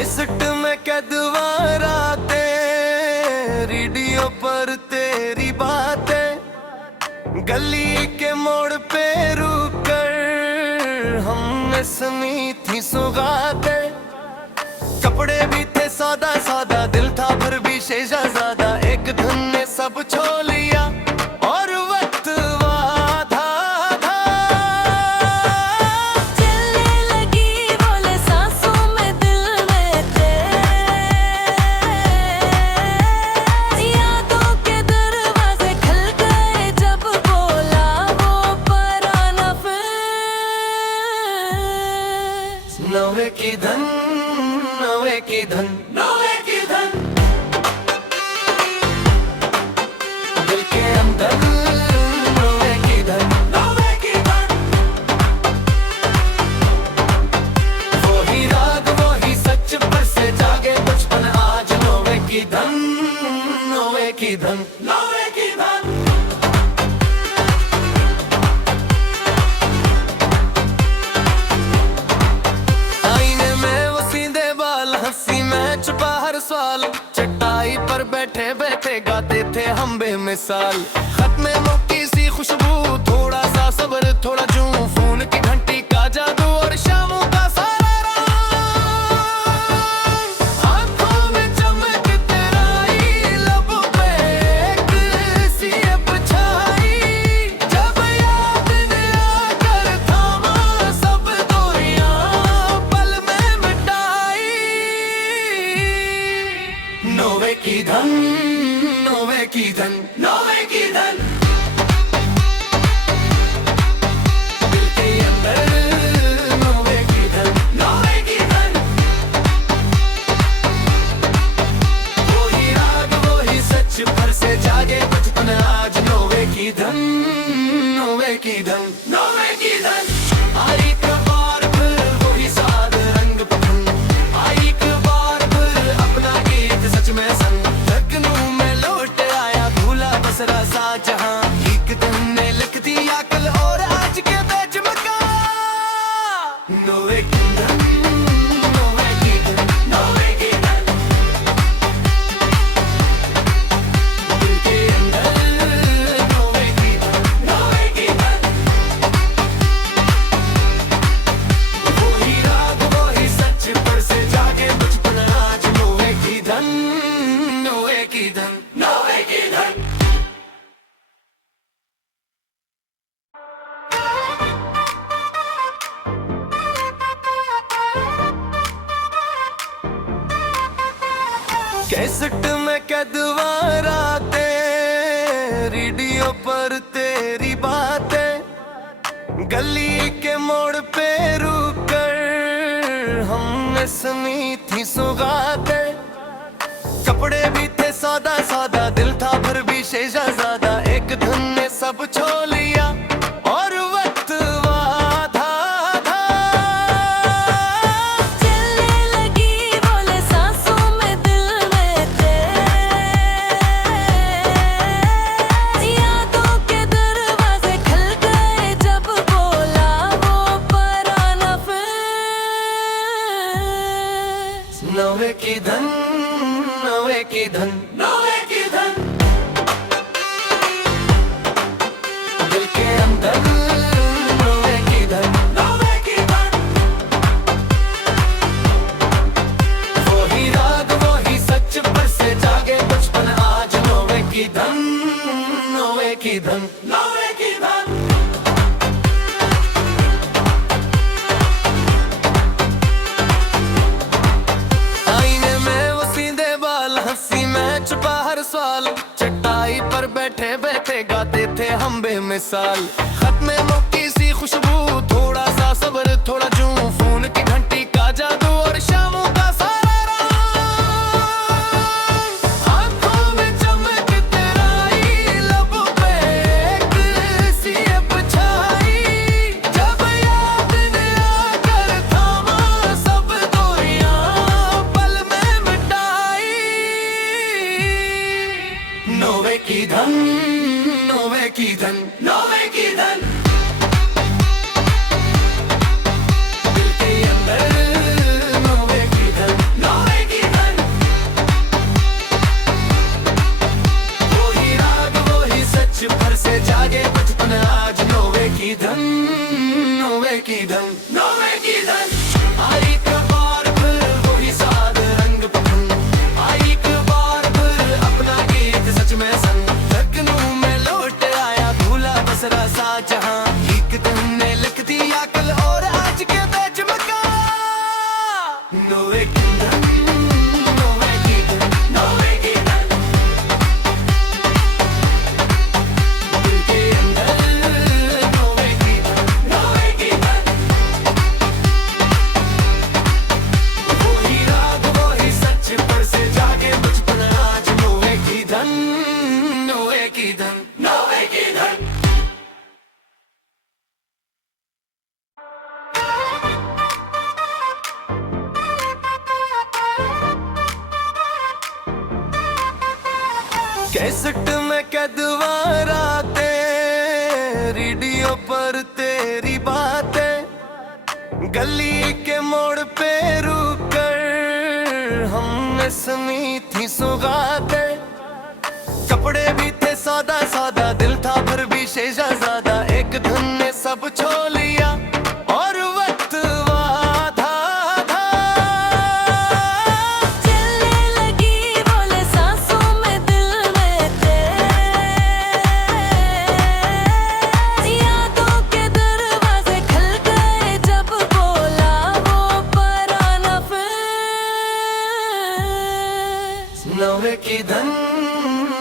Cassette में कैदवारा radio पर तेरी बातें, गली के मोड़ पे रुक कर हमने सुनी थी सौगातें। कपड़े भी थे सादा सादा, दिल था फिर भी शेजादा। एक धुन ने सब छो लिया और वक्त वाधा था। चलने लगी बोले सांसों में दिल में तेरे, यादों के दरवाजे खुल गए जब बोला वो पराना फिर। नवे की धन, नवे की धन, नवे की धन, दिल के अंदर नवे की धन, नवे की धन। वो ही राग वो ही सच पर से जागे बचपन आज। नवे की धन, नवे की धन, नवे की धन। आईने में वो सीधे बाल, हंसी में छुपा हर सवाल। चटाई पर बैठे बैठे गाते थे हम बेमिसाल। खत में मक्की सी खुशबू, थोड़ा सा सब्र थोड़ा जूं। फोन की घंटी का जादू और शामों का सारा रंग। आंखों में चमक तेरा ही, लबों पे एक सी परछाई। जब याद ने आकर थामा सब दूरियां पल में मिटाई। नवे की धन, नवे की धन, नवे की धन, दिल के अंदर नवे की धन, नवे की धन। वो ही राग वो ही सच पर से जागे बचपन आज। नवे की धन, नवे की धन, नवे की धन। आई कबार फिर वही साद रंग पसंद, आई कबार फिर अपना गीत सच में संग। लगनू में लौट आया भूला बसरा सा जहां। एक दिन ने लिख दिया कल और आज के बेचमका। नवे की धन, नवे की धन, नवे की धन, दिल के अंदर नवे की धन, नवे की धन। वो ही राग वो ही सच पर से जागे बचपन आज। नवे की धन, नवे की धन, नवे की धन। कैसेट में कैदवारा रेडियो पर तेरी बातें, गली के मोड़ पे रुक कर हमने सुनी थी सौगातें। कपड़े भी थे सादा सादा, दिल था फिर भी शेजादा। एक धुन ने सब छो लिया और वक्त वाधा था। चलने लगी बोले सांसों में दिल में तेरे, यादों के दरवाजे खुल गए जब बोला वो पराना फिर। नवे की धन, नवे की धन, नवे की धन, दिल के अंदर नवे की धन, नवे की धन। वो ही राग वो ही सच पर से जागे बचपन आज। नवे की धन, नवे की धन, नवे की धन। आईने में वो सीधे बाल, हंसी में छुपा हर सवाल। चटाई पर बैठे बैठे गाते थे हम बेमिसाल। खत में मक्की सी खुशबू, थोड़ा सा सब्र थोड़ा जूं। फोन की घंटी का जादू और शामों का सारा रंग। आंखों में चमक तेरा ही, लबों पे एक सी परछाई। जब याद ने आकर थामा सब दूरियां पल में मिटाई। नवे की धन, नवे की धन, नवे की धन, दिल के अंदर नवे की धन, नवे जहां एक दिन ने लिख दिया कल और आज के बेच मका नोवे की धन नोवे की धन नोवे की धन दिल के अंदर नोवे की धन नोवे की धन वही राग वही सच पर से जागे बचपन आज नोवे की धन नोवे की धन नोवे की धन कैसेट में कदवाराते रेडियो पर तेरी बातें गली के मोड़ पे रुक कर हमने सुनी थी सुगातें कपड़े भी थे सादा सादा दिल था फिर भी शेजादा एक धुन ने सब छो लिया और वक्त वाधा था चलने लगी बोले सांसों में दिल में तेरे यादों के दरवाजे खुल गए जब बोला वो पराना फिर नवे की धन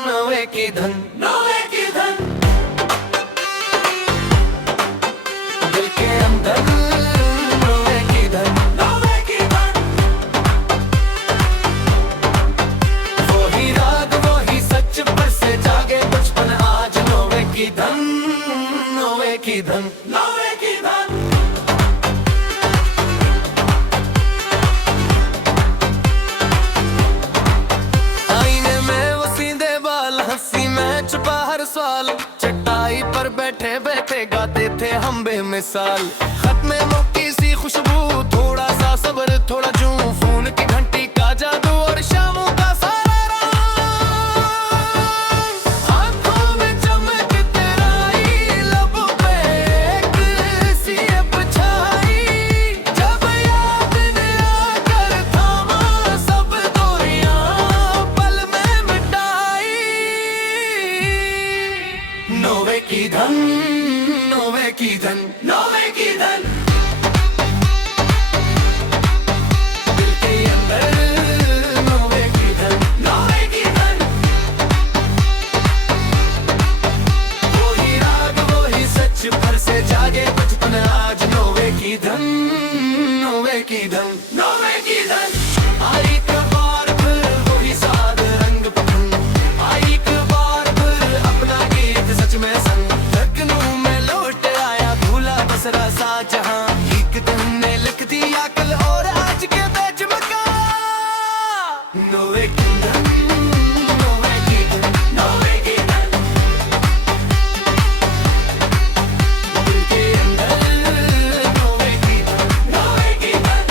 नवे की धन नवे की धन दिल के अंदर नवे की धन नवे की धन वही राग वही सच पर से जागे बचपन आज नवे की धन नवे की धन नवे की धन आईने में वो सीधे बाल हंसी में छुपा हर सवाल चटाई पर बैठे बैठे गाते थे हम बेमिसाल खत में मक्की सी खुशबू थोड़ा सा सब्र थोड़ा जूं फोन की घंटी का जादू और शामों का सारा रंग आंखों में चमक तेरा ही लबों पे एक सी अब छाई जब याद ने आकर थामा सब दूरियां पल में मिटाई नोवे की धन नोवे की धन नोवे की धन दिल के अंदर नोवे की धन नोवे की धन वही राग वही सच पर से जागे बचपन आज नोवे की धन नोवे की धन नोवे की धन आई कबार फिर वही साद रंग पसंद आई कबार फिर अपना गीत सच में संग लगनों में लौट आया भूला बसरा सा जहां एक दिन ने लिख दिया कल और आज के बेच मका नोवे की धन नोवे की धन नोवे की धन दिल के अंदर नोवे की धन नोवे की धन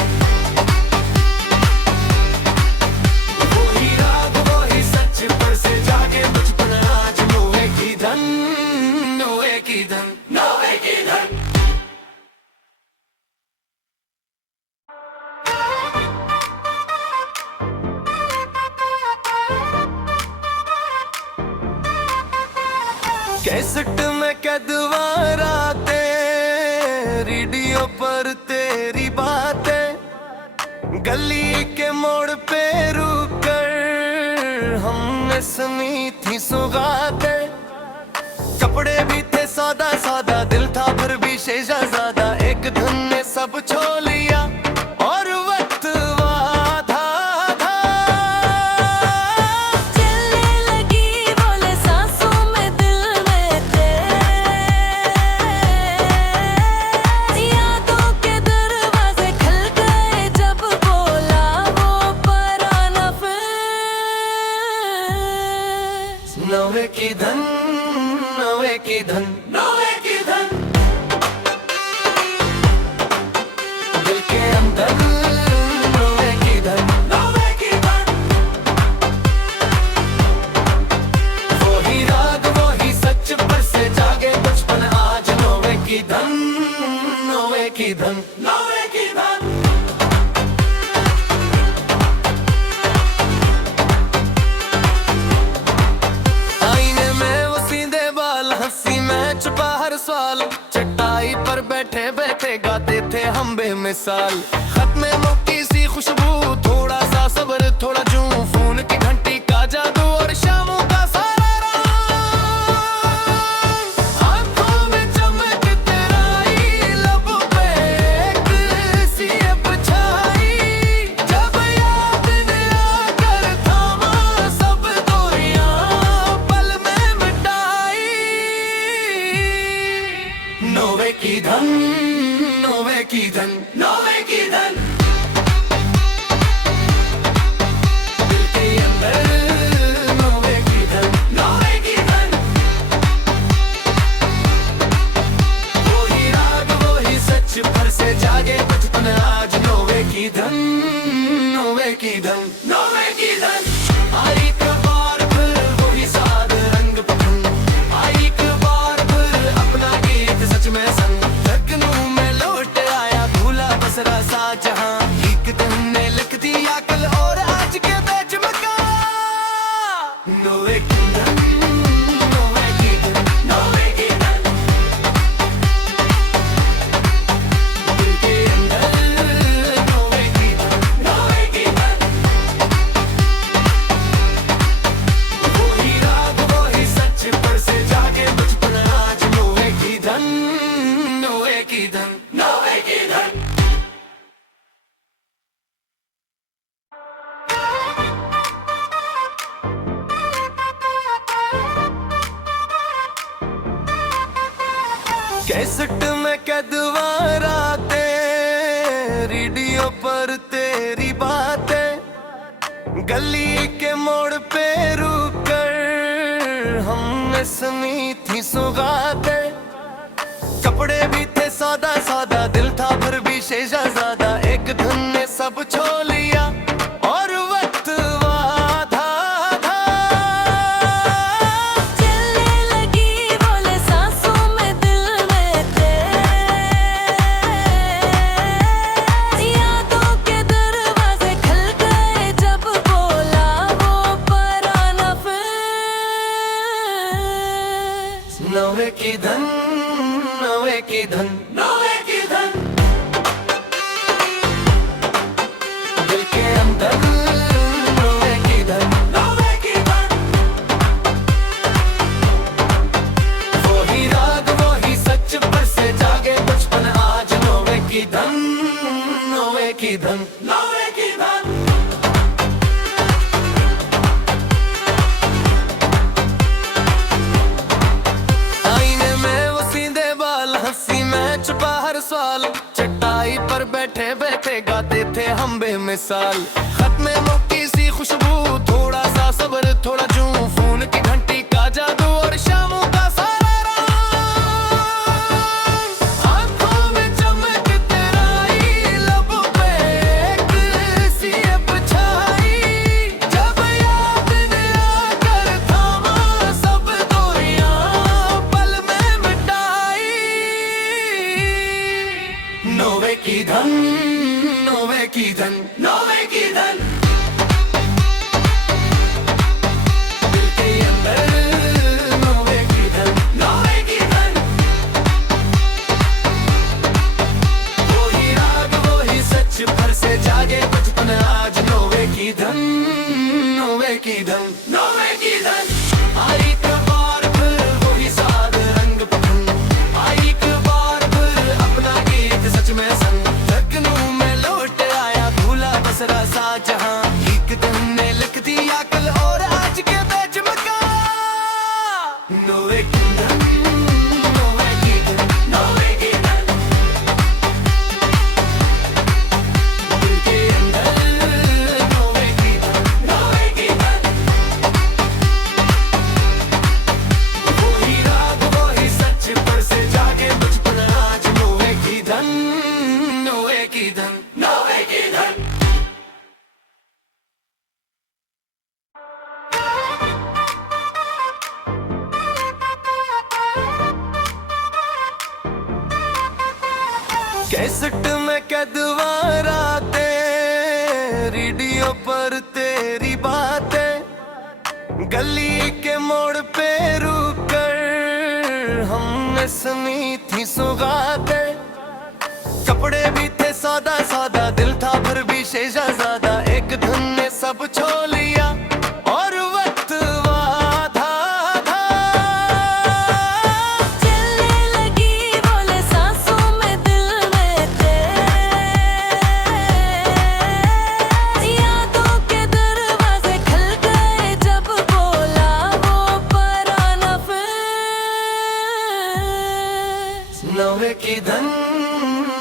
वही राग वही सच पर से जागे बचपन आज नोवे की धन नोवे की धन नोवे की धन कैसेट में कदवाराते रेडियो पर तेरी बातें गली के मोड़ पे रुक कर हमने सुनी थी सुगातें कपड़े भी थे सादा सादा दिल था फिर भी शेजादा एक धुन ने सब छो लिया और वक्त वाधा था चलने लगी बोले सांसों में दिल में तेरे यादों के दरवाजे खुल गए जब बोला वो पराना फिर नवे की धन नवे की धन नवे की धन दिल के अंदर नवे की धन नवे की धन वही राग वही सच पर से जागे बचपन आज नवे की धन नवे की धन नवे की धन आईने में वो सीधे बाल हंसी मैं छुपा हर सवाल, चटाई पर बैठे बैठे गाते थे हम बेमिसाल। खत में मौकी सी खुशबू, थोड़ा सा सब्र थोड़ा जूं, फोन की घंटी का जादू और शामों का सारा रंग। आंखों में चमक तेराई, लबों पे एक सी छाई, जब याद ने आकर थामा सब दूरियां पल में मिटाई। नोवे की धन, नोवे की धन, नोवे की धन, दिल के अंदर नोवे की धन, नोवे की धन। वही राग वही सच पर से जागे बचपन आज। नोवे की धन, नोवे की धन, नोवे की धन। आई कबार फिर वही साद रंग पसंद, आई एक बार फिर अपना गीत सच में संग। लगनू में लौट आया भूला बसरा सा जहां, एक दिन ने लिख दिया कल और आज के बेच मका। नोवे की धन, नोवे की धन, नोवे की धन, दिल के अंदर नोवे की धन, नोवे की धन। वही राग वही सच पर से जागे बचपन आज। नोवे की धन, नोवे की धन, नोवे की धन। कैसेट में कदवाराते, रेडियो पर तेरी बातें, गली के मोड़ पे रुक कर हमने सुनी थी सौगातें। कपड़े भी थे सादा सादा, दिल था फिर भी शेजादा। एक धुन ने सब छो लिया और वक्त वाधा था। चलने लगी बोले सांसों में दिल में तेरे, यादों के दरवाजे खुल गए जब बोला वो पराना फिर। नोवे की धन, नोवे की धन, नोवे की धन, दिल के अंदर नोवे की धन, नोवे की धन। वही राग वही सच पर से जागे बचपन आज। नोवे की धन, नोवे की धन, नोवे की धन। आईने में वो सीधे बाल, हंसी में छुपा हर सवाल, चटाई पर बैठे बैठे गाते थे हम बेमिसाल। खत में मौकी सी खुशबू, थोड़ा सा सब्र थोड़ा जूं, फोन की घंटी का जादू और शामों का सारा रंग। आंखों में चमक तेराई, लबों पे एक सी छाई, जब याद ने आकर थामा सब दूरियां पल में मिटाई। नोवे की धन, नोवे की धन, नोवे की धन, दिल के अंदर नोवे की धन, नोवे की धन। वही राग वही सच पर से जागे बचपन आज। नोवे की धन, नोवे की धन, नोवे की धन। आई कबार फिर वही साद रंग पसंद, आई एक बार फिर अपना गीत सच में संग। लगनू में लौट आया भूला बसरा सा जहां, एक दिन ने लिख दिया कल और आज के बेच मका। नोवे की धन, नोवे की धन, नोवे की धन, दिल के अंदर नोवे की धन, नोवे की धन। वही राग वही सच पर से जागे बचपन आज। नोवे की धन, नोवे की धन, नोवे की धन। कैसेट में कदवाराते, रेडियो पर तेरी बातें, गली के मोड़ पे रुक कर हमने सुनी थी सौगातें, कपड़े भी थे सादा सादा, दिल था फिर भी शहजादा। एक धुन ने सब छो लिया और वक्त वाधा था। चलने लगी बोले सांसों में दिल में तेरे, यादों के दरवाजे खुल गए जब बोला वो पराना फिर। नवे की धन,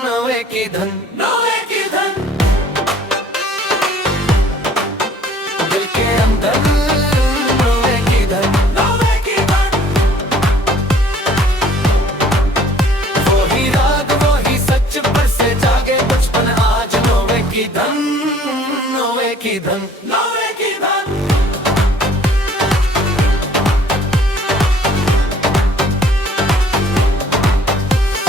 नवे की धन, नवे की धन, दिल के अंदर नवे की धन, नवे की धन। वो ही राग वो ही सच पर से जागे बचपन आज। नवे की धन, नवे की धन, नवे की धन।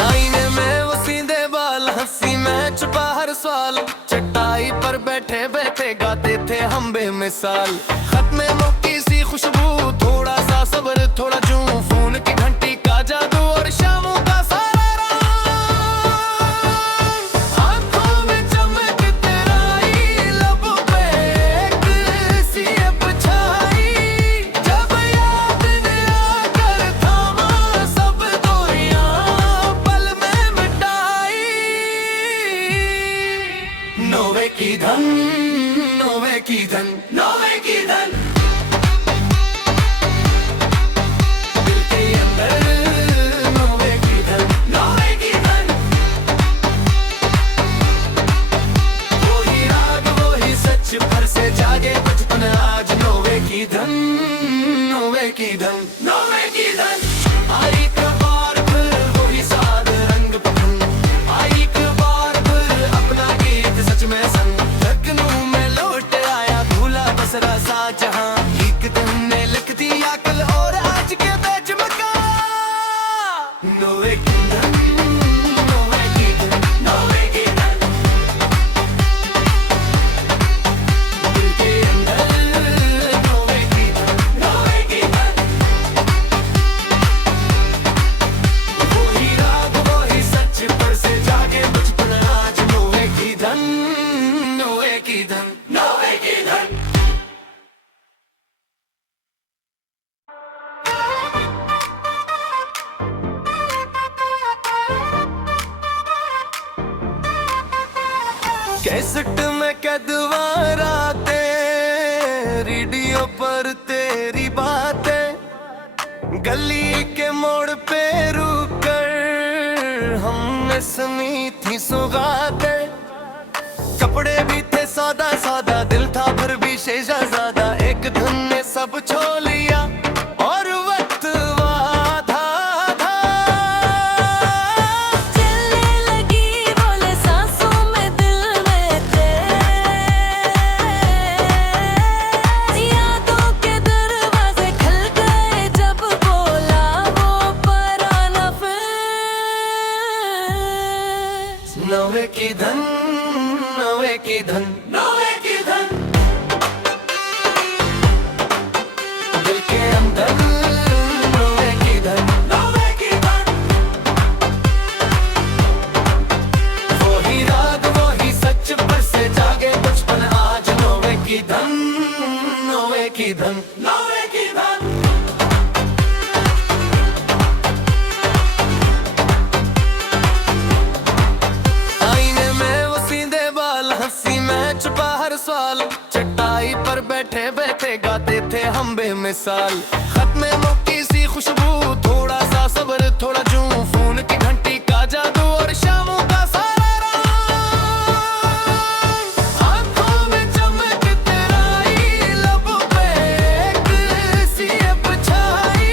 आईने में वो सीधे बाल, हंसी में छुपा हर सवाल, चटाई पर बैठे बैठे गाते थे हम बेमिसाल। खत में मक्की सी खुशबू, थोड़ा सा सब्र थोड़ा जूं, फोन की घंटी का जादू और शामों का सारा रंग। आंखों में चमक तेरा ही, लबों पे एक सी अब छाई। जब याद ने आकर थामा सब दूरियां पल में मिटाई। नवे की धन, नवे की धन, नवे की धन, दिल के अंदर नवे की धन, नवे की धन। वो ही राग वो ही सच पर से जागे बचपन आज। नवे की धन, नवे की धन, नवे की धन। आई कबार फिर वही साद रंग पसंद, आई कबार फिर अपना गीत सच में संग। लगनों में लौट आया भूला बसरा सा जहां, एक दिन ने लिख दिया कल और आज के बेचमका। नवे की धन, नवे की धन, नवे की धन, दिल के अंदर नवे की धन, नवे की धन। वो ही राग वो ही सच पर से जागे बचपन आज। नवे की धन, नवे की धन, नवे की धन। कैसेट में कदवाराते, रेडियो पर तेरी बातें, गली के मोड़ पे रुक कर हमने सुनी थी सौगातें। कपड़े भी थे सादा सादा, दिल था फिर भी शहजादा। एक धुन ने सब छो लिया और वक्त वाधा था। चलने लगी बोले सांसों में दिल में तेरे, यादों के दरवाजे खुल गए जब बोला वो पराना फिर। नवे की धन, नवे की धन, नवे की धन, दिल के अंदर नवे की धन, नवे की धन। वो ही राग वो ही सच पर से जागे बचपन आज। नवे की धन, नवे की धन, नवे की धन। आईने में वो सीधे बाल, हंसी में छुपा हर सवाल, चटाई पर बैठे बैठे गाते थे हम बेमिसाल। खत में मक्की सी खुशबू, थोड़ा सा सब्र थोड़ा जूं, फोन की घंटी का जादू और शामों का सारा रंग। आंखों में चमक तेरा ही, लबों पे एक सी अब छाई।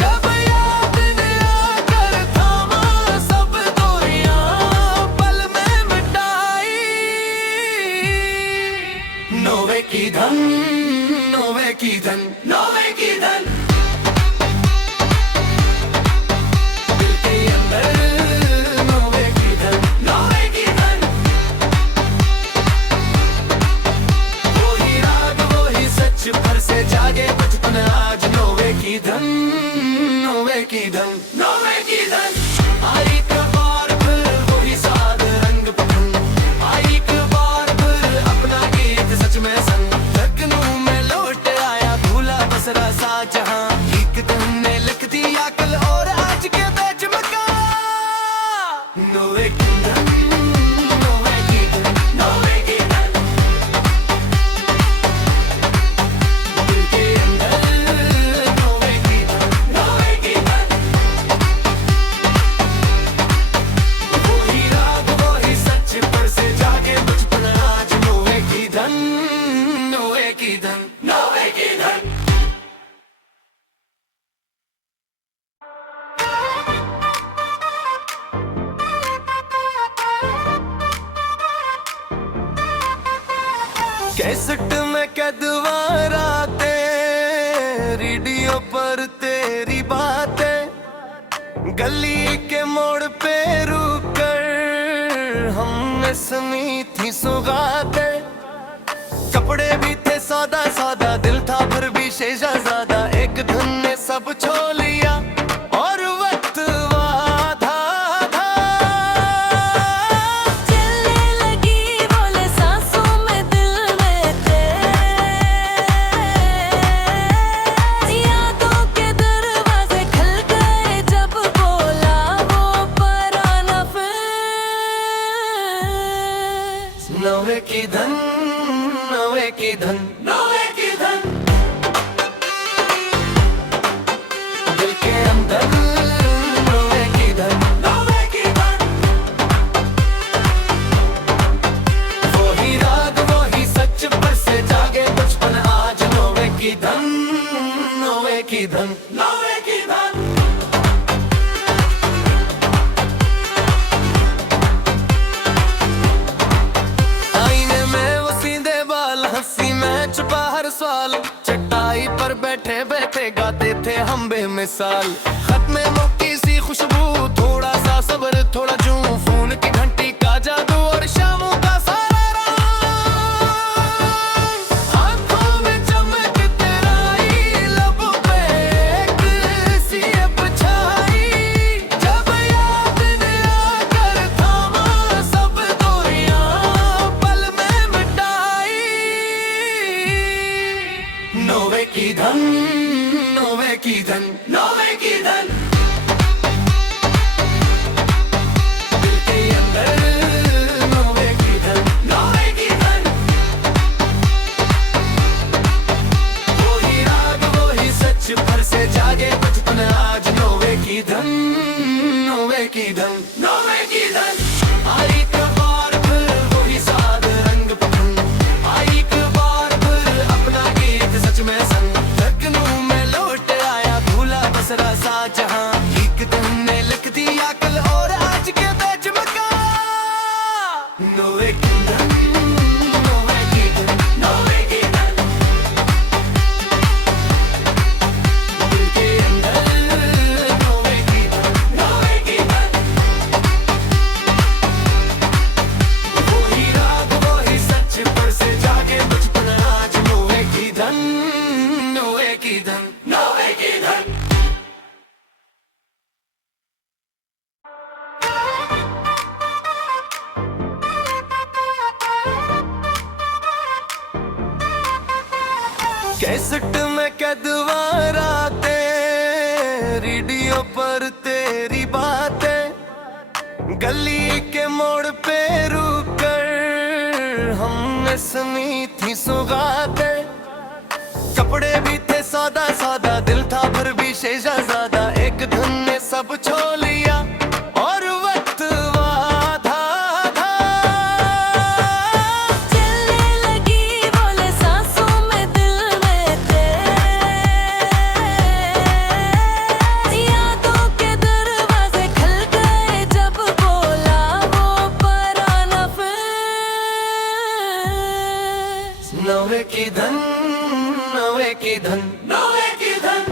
जब याद ने आकर थामा सब दूरियां पल में मिटाई। नवे की धन, नवे की धन, नवे की धन। धन नौवे की धन आई कबार फिर वही साध रंग पसंद आई कबार फिर अपना गीत सच में संग लगनू में लौट आया भूला बसरा सा जहां एक दिन ने लिख दिया कल और आज के बेच मका नौवे की धन नौवे की धन नौवे की धन दिल के अंदर नौवे की धन नौवे की धन वही राग वही सच पर से जागे बचपन आज नौवे की धन नौवे की धन नौवे की धन कैसेट में कदवारा रेडियो पर तेरी बातें गली के मोड़ पे रुक कर हमने सुनी थी सौगातें कपड़े भी थे सादा सादा दिल था फिर भी शेजादा एक धुन ने सब छोड़ लिया और वक्त वाधा था चलने लगी बोले सांसों में दिल में तेरे यादों के दरवाजे खुल गए जब बोला वो पराना फिर नौवे की धन नौवे की धन नौवे की धन दिल के अंदर नौवे की धन नौवे की धन वही राग वही सच पर से जागे बचपन आज नौवे की धन नौवे की धन नौवे की धन आईने में वो सीधे बाल हंसी में छुपा हर सवाल चटाई पर बैठे बैठे गाते थे हम बेमिसाल खत में मौकी सी खुशबू थोड़ा सा सब्र थोड़ा जूं फोन की घंटी का जादू और शामों का सारा रंग आंखों में चमक तेराई लबों पे एक सी अब छाई जब याद ने आकर थामा सब दूरियां पल में मिटाई नौवे की धन नौवे की धन नौवे की धन दिल के अंदर नौवे की धन नौवे की धन वही राग वही सच पर से जागे बचपन आज नौवे की धन नौवे की धन नौवे की धन आई कबार फिर वही साध रंग पसंद आई कबार फिर अपना गीत सच में संग लगनू में लौट आया भूला बसरा सा जहां एक दिन ने लिख दिया कल और आज के बेच मका नौवे की धन नौवे की धन नौवे की धन दिल के अंदर नौवे की धन नौवे की धन वही राग वही सच पर से जागे बचपन आज नौवे की धन नौवे की धन नौवे की धन कैसेट में कदवारा रेडियो पर तेरी बातें गली के मोड़ पे रुक कर हमने सुनी थी सौगातें कपड़े भी थे सादा सादा दिल था फिर भी शेजादा एक धुन ने सब छोड़ लिया और वक्त वाधा था चलने लगी बोले सांसों में दिल में तेरे यादों के दरवाजे खुल गए जब बोला वो पराना फिर नौवे की धन नौवे की धन नौवे की धन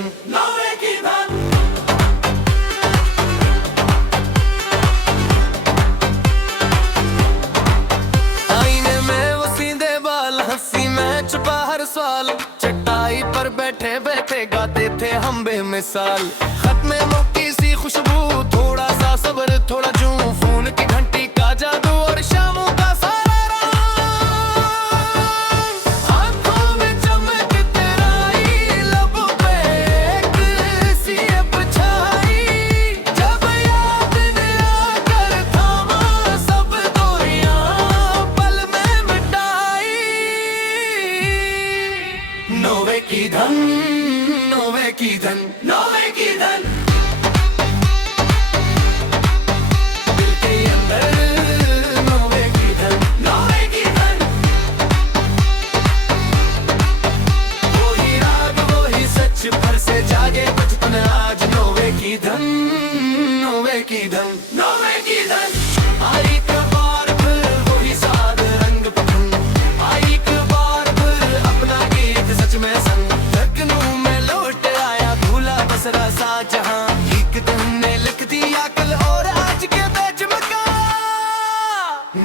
धन नौवे की धन। आईने में वो सीधे बाल, हंसी में छुपा हर सवाल, चटाई पर बैठे बैठे गाते थे हम बेमिसाल। खत में मौकी सी खुशबू, थोड़ा सा सब्र थोड़ा जूं, फोन की घंटी का जादू और शामों का सारा रंग। आंखों में चमक तेराई, लबों पे एक सी अब छाई, जब याद ने आकर थामा सब दूरियां पल में मिटाई। नौवे की धन नौवे की धन नौवे की धन, दिल के अंदर नौवे की धन नौवे की धन। वही राग वही सच, भर से जागे बचपन आज। नौवे की धन नौवे की धन नौवे की धन। आई कबार फिर वही साद रंग पसंद, आई कबार फिर अपना गीत सच में संग। लगनों में लौट आया भूला बसरा सा जहां, एक तुमने लिख दिया कल और आज के बेचमका।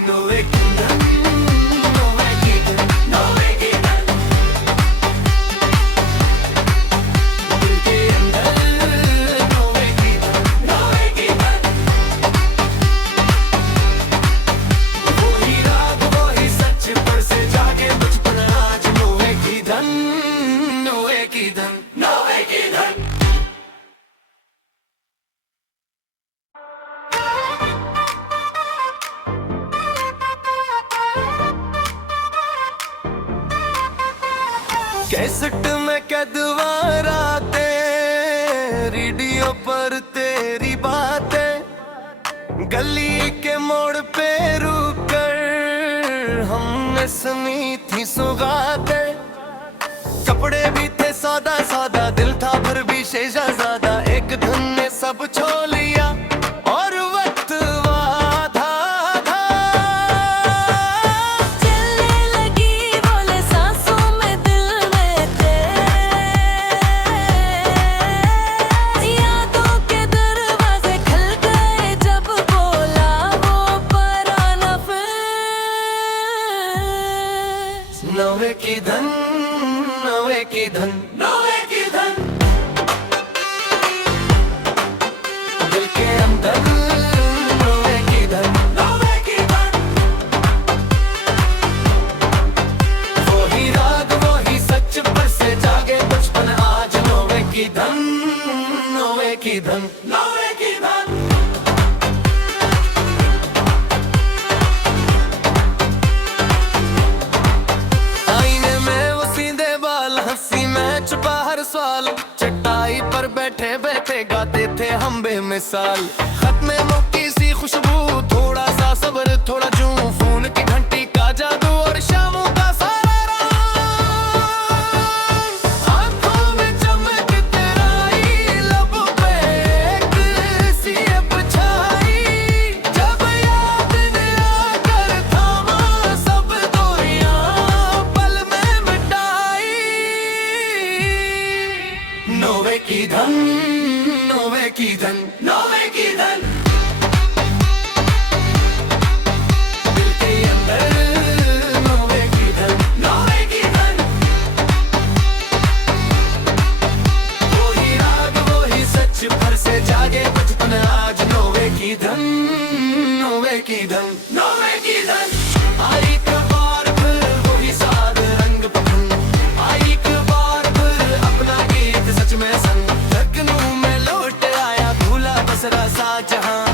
नौवे की धन नौवे की धन नौवे की धन, दिल के अंदर नौवे की धन नौवे की धन। वही राग वही सच, पर से जागे बचपन आज। नौवे की धन नौवे की धन नौवे की धन। कैसेट में कदवाराते, रेडियो पर तेरी बातें, गली के मोड़ पे रुक कर हमने सुनी थी सुगातें। कपड़े भी थे सादा सादा, दिल था फिर भी शेजादा। एक धुन ने सब छो लिया और वक्त वाधा था। चलने लगी बोले सांसों में दिल में तेरे, यादों के दरवाजे खुल गए जब बोला वो पराना फिर। नौवे की धन नौवे की धन नौवे की धन, दिल के अंदर नौवे की धन नौवे की धन। वही राग वही सच, पर से जागे बचपन आज। नौवे की धन नौवे की धन नौवे की धन। आईने में वो सीधे बाल, हंसी में छुपा हर सवाल, चटाई पर बैठे बैठे गाते थे हम बेमिसाल। खत में मौकी सी खुशबू, थोड़ा सा सब्र थोड़ा जूं, फोन की घंटी का जादू और शामों का सारा रंग। आंखों में चमक तेराई, लबों पे एक सी अब छाई, जब याद ने आकर थामा सब दूरियां पल में मिटाई। नौवे की धन नौवे की धन नौवे की धन, दिल के अंदर नौवे की धन नौवे की धन। वही राग वही सच, भर से जागे बचपन आज। नौवे की धन नौवे की धन नौवे की धन। आई कबार फिर वही साद रंग पसंद, आई कबार फिर अपना गीत सच में संग। लगनों में लौट आया भूला बसरा सा जहां,